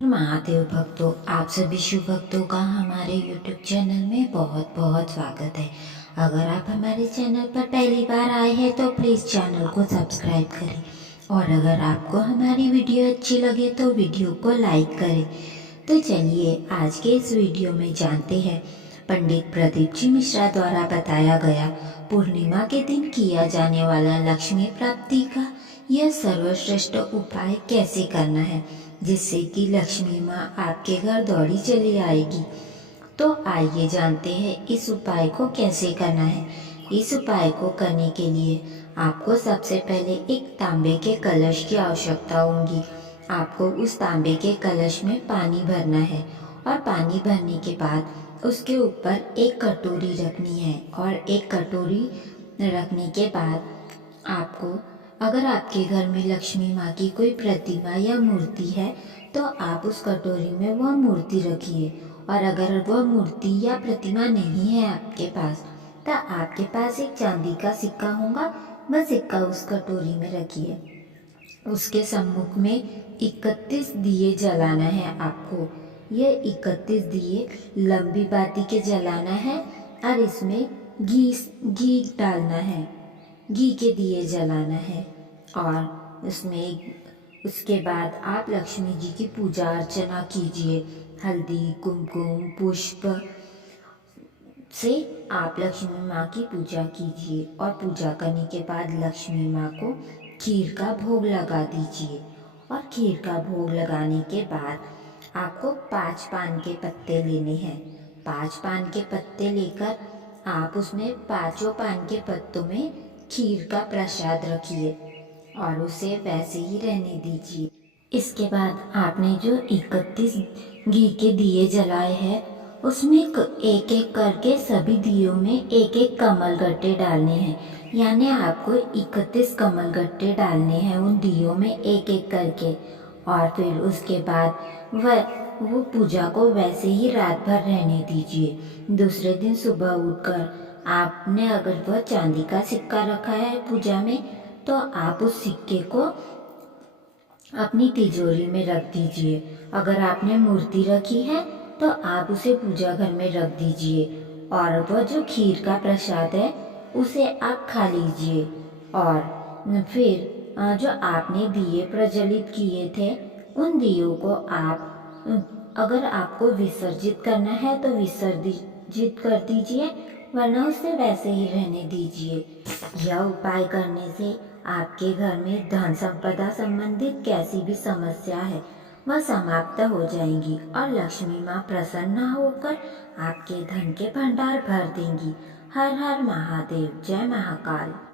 महादेव भक्तों, आप सभी शिव भक्तों का हमारे YouTube चैनल में बहुत बहुत स्वागत है। अगर आप हमारे चैनल पर पहली बार आए हैं तो प्लीज़ चैनल को सब्सक्राइब करें और अगर आपको हमारी वीडियो अच्छी लगे तो वीडियो को लाइक करें। तो चलिए आज के इस वीडियो में जानते हैं पंडित प्रदीप जी मिश्रा द्वारा बताया गया पूर्णिमा के दिन किया जाने वाला लक्ष्मी प्राप्ति का यह सर्वश्रेष्ठ उपाय कैसे करना है जिससे कि लक्ष्मी माँ आपके घर दौड़ी चली आएगी। तो आइए जानते हैं इस उपाय को कैसे करना है। इस उपाय को करने के लिए आपको सबसे पहले एक तांबे के कलश की आवश्यकता होगी। आपको उस तांबे के कलश में पानी भरना है और पानी भरने के बाद उसके ऊपर एक कटोरी रखनी है और एक कटोरी रखने के बाद आपको, अगर आपके घर में लक्ष्मी माँ की कोई प्रतिमा या मूर्ति है तो आप उस कटोरी में वह मूर्ति रखिए और अगर वह मूर्ति या प्रतिमा नहीं है आपके पास तो आपके पास एक चांदी का सिक्का होगा, वह सिक्का उस कटोरी में रखिए। उसके सम्मुख में 31 दिए जलाना है आपको। ये 31 दिए लंबी बाती के जलाना है और इसमें घी डालना है, घी के दिए जलाना है और उसके बाद आप लक्ष्मी जी की पूजा अर्चना कीजिए। हल्दी कुमकुम पुष्प से आप लक्ष्मी माँ की पूजा कीजिए और पूजा करने के बाद लक्ष्मी माँ को खीर का भोग लगा दीजिए और खीर का भोग लगाने के बाद आपको 5 पान के पत्ते लेने हैं। 5 पान के पत्ते लेकर आप उसमें 5 पान के पत्तों में खीर का प्रसाद रखिए और उसे वैसे ही रहने दीजिए। इसके बाद आपने जो 31 घी के दिए जलाए हैं उसमें एक एक करके सभी दियों में एक एक कमल गट्टे डालने हैं, यानी आपको 31 कमल गट्टे डालने हैं उन दियों में एक एक करके। और फिर उसके बाद वो पूजा को वैसे ही रात भर रहने दीजिए। दूसरे दिन सुबह उठकर आपने अगर वह चांदी का सिक्का रखा है पूजा में तो आप उस सिक्के को अपनी तिजोरी में रख दीजिए। अगर आपने मूर्ति रखी है तो आप उसे पूजा घर में रख दीजिए और वह जो खीर का प्रसाद है उसे आप खा लीजिए। और फिर जो आपने दिए प्रज्वलित किए थे उन दियों को आप, अगर आपको विसर्जित करना है तो विसर्जित कर दीजिए वरना उसे वैसे ही रहने दीजिए। यह उपाय करने से आपके घर में धन संपदा संबंधित कैसी भी समस्या है वह समाप्त हो जाएंगी और लक्ष्मी माँ प्रसन्न होकर आपके धन के भंडार भर देंगी। हर हर महादेव, जय महाकाल।